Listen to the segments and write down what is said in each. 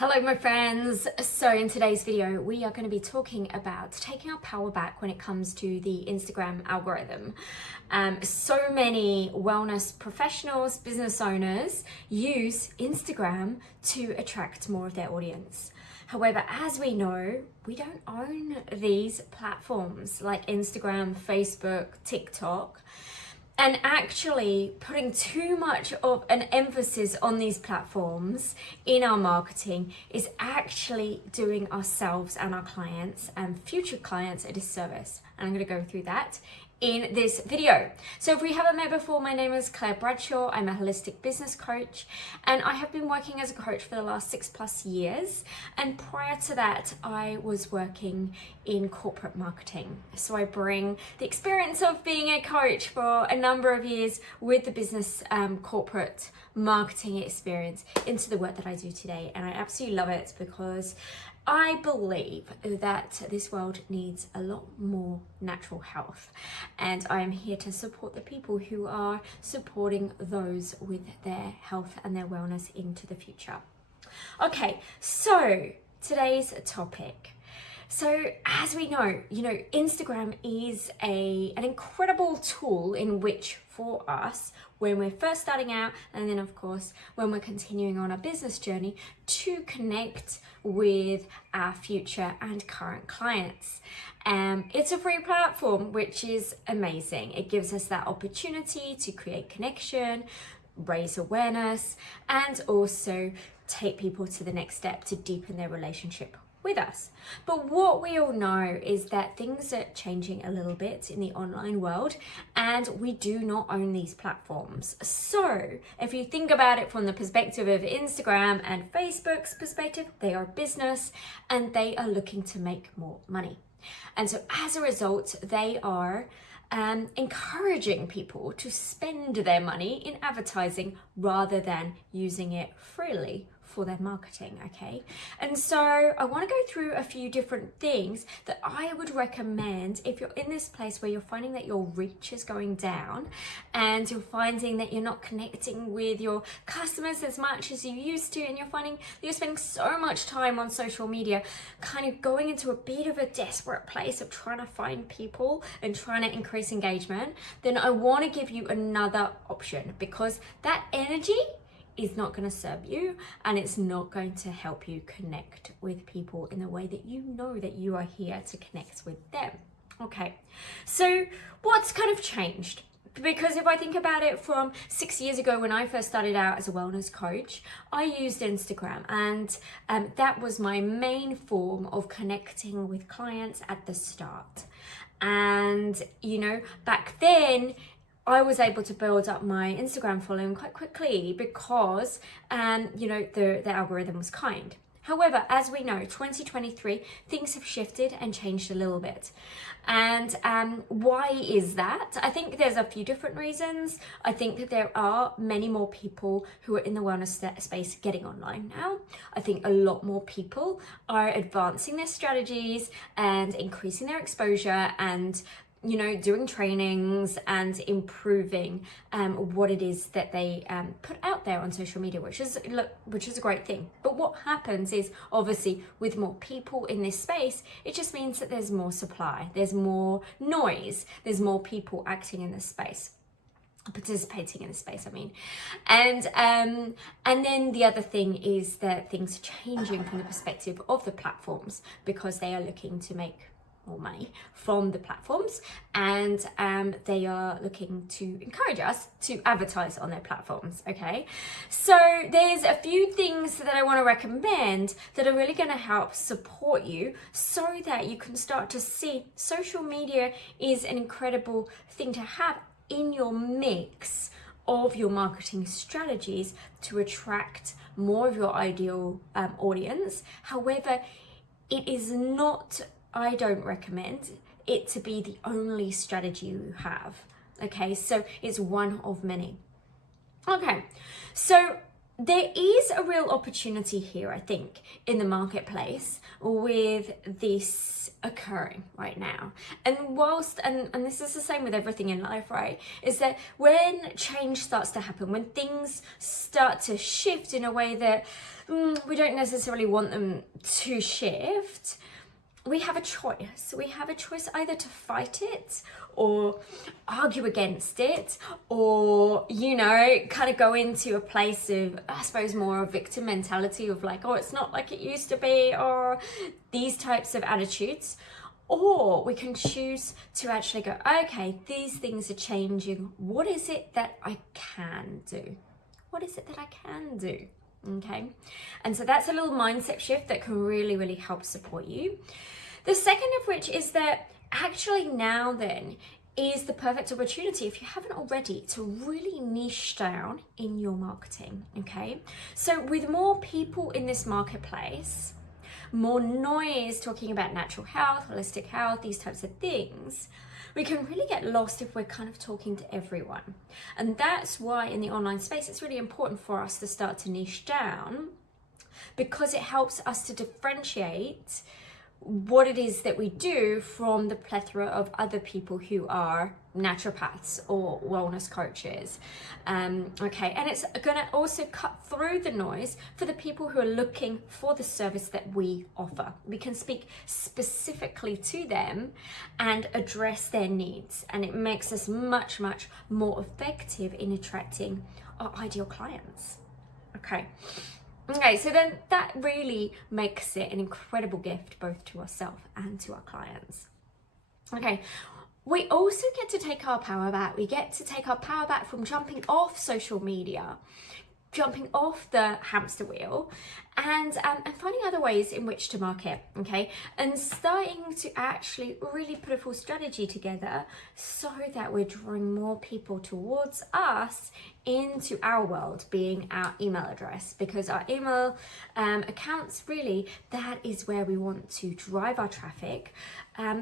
Hello my friends. So in today's video we are going to be talking about taking our power back when it comes to the Instagram algorithm. So many wellness professionals, business owners use Instagram to attract more of their audience. However, as we know, we don't own these platforms like Instagram, Facebook, TikTok. And actually putting too much of an emphasis on these platforms in our marketing is actually doing ourselves and our clients and future clients a disservice. And I'm going to go through that in this video. So if we haven't met before, my name is Claire Bradshaw. I'm a holistic business coach and I have been working as a coach for the last 6+ years. And prior to that, I was working in corporate marketing. So I bring the experience of being a coach for a number of years with the business corporate marketing experience into the work that I do today. And I absolutely love it because I believe that this world needs a lot more natural health, and I am here to support the people who are supporting those with their health and their wellness into the future. Okay, so today's topic. So as we know, Instagram is an incredible tool in which for us, when we're first starting out, and then of course, when we're continuing on our business journey, to connect with our future and current clients. It's a free platform, which is amazing. It gives us that opportunity to create connection, raise awareness, and also take people to the next step to deepen their relationship with us. But what we all know is that things are changing a little bit in the online world, and we do not own these platforms. So if you think about it from the perspective of Instagram and Facebook's perspective, they are business and they are looking to make more money. And so as a result, they are encouraging people to spend their money in advertising rather than using it freely for their marketing, okay? And so I want to go through a few different things that I would recommend if you're in this place where you're finding that your reach is going down and you're finding that you're not connecting with your customers as much as you used to, and you're finding that you're spending so much time on social media, kind of going into a bit of a desperate place of trying to find people and trying to increase engagement, then I want to give you another option, because that energy is not going to serve you and it's not going to help you connect with people in the way that you know that you are here to connect with them. Okay, so what's kind of changed? Because if I think about it, from 6 years ago when I first started out as a wellness coach, I used Instagram, and that was my main form of connecting with clients at the start. And back then I was able to build up my Instagram following quite quickly because, the algorithm was kind. However, as we know, 2023, things have shifted and changed a little bit. And why is that? I think there's a few different reasons. I think that there are many more people who are in the wellness space getting online now. I think a lot more people are advancing their strategies and increasing their exposure and doing trainings and improving what it is that they put out there on social media, which is a great thing. But what happens is, obviously, with more people in this space, it just means that there's more supply, there's more noise, there's more people acting in this space, participating in the space, and then the other thing is that things are changing from the perspective of the platforms, because they are looking to make more money from the platforms, and they are looking to encourage us to advertise on their platforms. Okay, so there's a few things that I want to recommend that are really going to help support you so that you can start to see social media is an incredible thing to have in your mix of your marketing strategies to attract more of your ideal audience. However, it is not, I don't recommend it to be the only strategy you have. Okay, so it's one of many. Okay, so there is a real opportunity here, I think, in the marketplace with this occurring right now. And whilst, and this is the same with everything in life, right, is that when change starts to happen, when things start to shift in a way that we don't necessarily want them to shift, we have a choice. We have a choice either to fight it or argue against it, or, you know, kind of go into a place of, I suppose, more a victim mentality of like, oh, it's not like it used to be, or these types of attitudes. Or we can choose to actually go, okay, these things are changing. What is it that I can do? What is it that I can do? Okay. And so that's a little mindset shift that can really, really help support you. The second of which is that actually now then is the perfect opportunity, if you haven't already, to really niche down in your marketing. Okay. So with more people in this marketplace, more noise talking about natural health, holistic health, these types of things, we can really get lost if we're kind of talking to everyone. And that's why in the online space, it's really important for us to start to niche down, because it helps us to differentiate what it is that we do from the plethora of other people who are naturopaths or wellness coaches. Okay, and it's going to also cut through the noise for the people who are looking for the service that we offer. We can speak specifically to them and address their needs, and it makes us much, much more effective in attracting our ideal clients. Okay, so then that really makes it an incredible gift both to ourselves and to our clients. Okay, we also get to take our power back. We get to take our power back from jumping off social media, jumping off the hamster wheel, and finding other ways in which to market, okay? And starting to actually really put a full strategy together so that we're drawing more people towards us into our world, being our email address, because our email accounts, really, that is where we want to drive our traffic,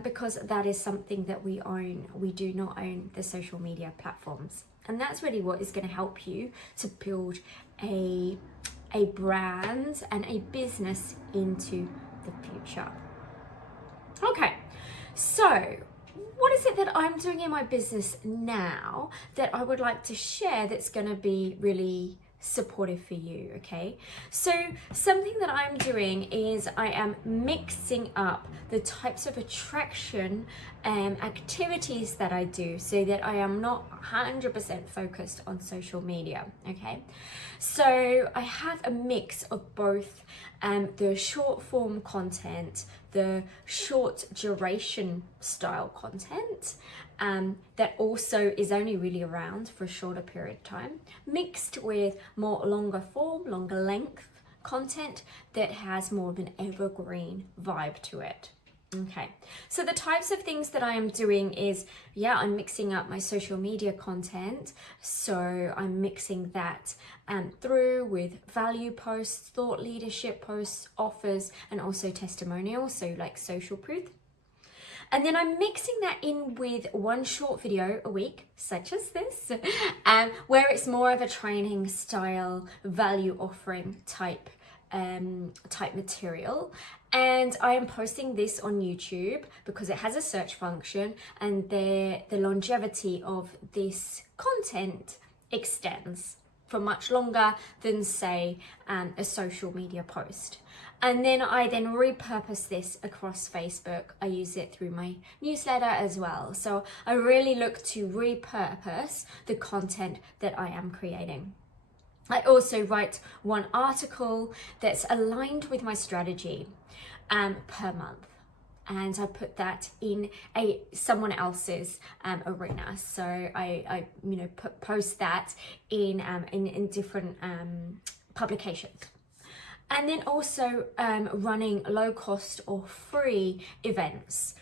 because that is something that we own. We do not own the social media platforms. And that's really what is going to help you to build a brand and a business into the future. Okay, so what is it that I'm doing in my business now that I would like to share that's going to be really supportive for you? Okay, so something that I'm doing is I am mixing up the types of attraction activities that I do, so that I am not 100% focused on social media. Okay, so I have a mix of both the short form content, the short duration style content, that also is only really around for a shorter period of time, mixed with more longer form, longer length content that has more of an evergreen vibe to it. Okay, so the types of things that I am doing is, I'm mixing up my social media content. So I'm mixing that through with value posts, thought leadership posts, offers, and also testimonials, so like social proof. And then I'm mixing that in with one short video a week, such as this, where it's more of a training style, value offering type material. And I am posting this on YouTube because it has a search function, and the longevity of this content extends for much longer than, say, a social media post. And then I repurpose this across Facebook. I use it through my newsletter as well. So I really look to repurpose the content that I am creating. I also write one article that's aligned with my strategy per month, and I put that in someone else's arena. So I post that in different publications. And then also running low cost or free events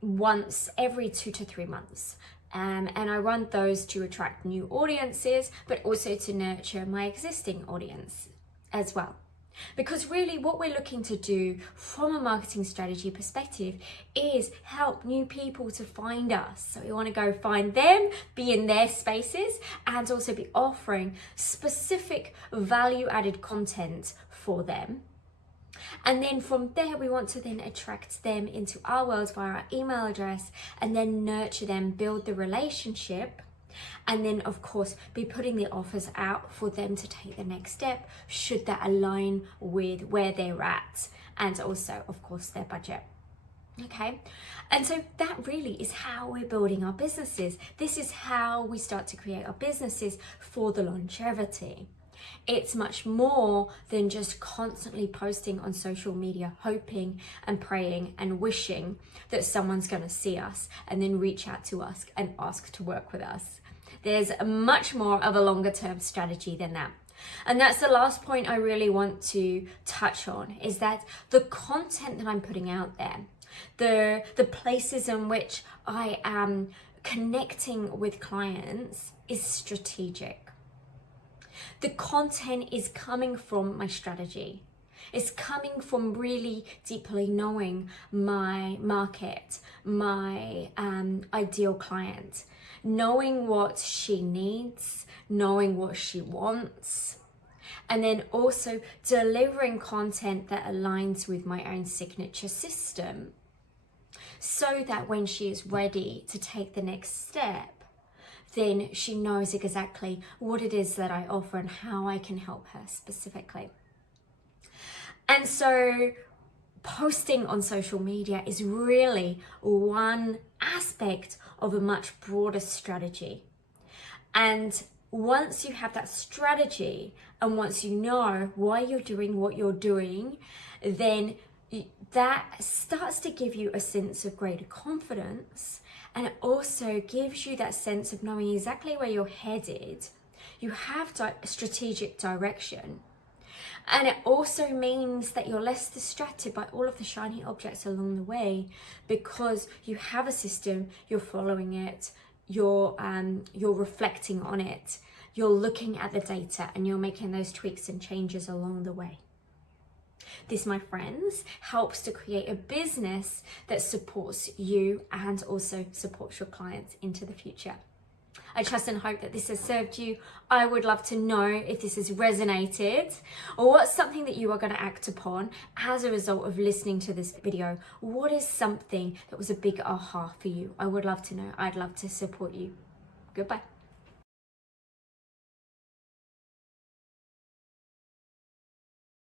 once every 2 to 3 months. And I run those to attract new audiences, but also to nurture my existing audience as well. Because really what we're looking to do from a marketing strategy perspective is help new people to find us. So we want to go find them, be in their spaces, and also be offering specific value-added content for them. And then from there, we want to then attract them into our world via our email address, and then nurture them, build the relationship, And then of course be putting the offers out for them to take the next step should that align with where they're at, and also of course their budget. Okay, and so that really is how we're building our businesses. This is how we start to create our businesses for the longevity. It's much more than just constantly posting on social media, hoping and praying and wishing that someone's going to see us and then reach out to us and ask to work with us. There's much more of a longer term strategy than that. And that's the last point I really want to touch on, is that the content that I'm putting out there, the places in which I am connecting with clients is strategic. The content is coming from my strategy. It's coming from really deeply knowing my market, my ideal client, knowing what she needs, knowing what she wants, and then also delivering content that aligns with my own signature system, so that when she is ready to take the next step, then she knows exactly what it is that I offer and how I can help her specifically. And so posting on social media is really one aspect of a much broader strategy. And once you have that strategy, and once you know why you're doing what you're doing, then that starts to give you a sense of greater confidence, and it also gives you that sense of knowing exactly where you're headed. You have strategic direction, and it also means that you're less distracted by all of the shiny objects along the way, because you have a system, you're following it, you're reflecting on it, you're looking at the data, and you're making those tweaks and changes along the way. This, my friends, helps to create a business that supports you and also supports your clients into the future. I trust and hope that this has served you. I would love to know if this has resonated, or what's something that you are going to act upon as a result of listening to this video. What is something that was a big aha for you? I would love to know. I'd love to support you. Goodbye.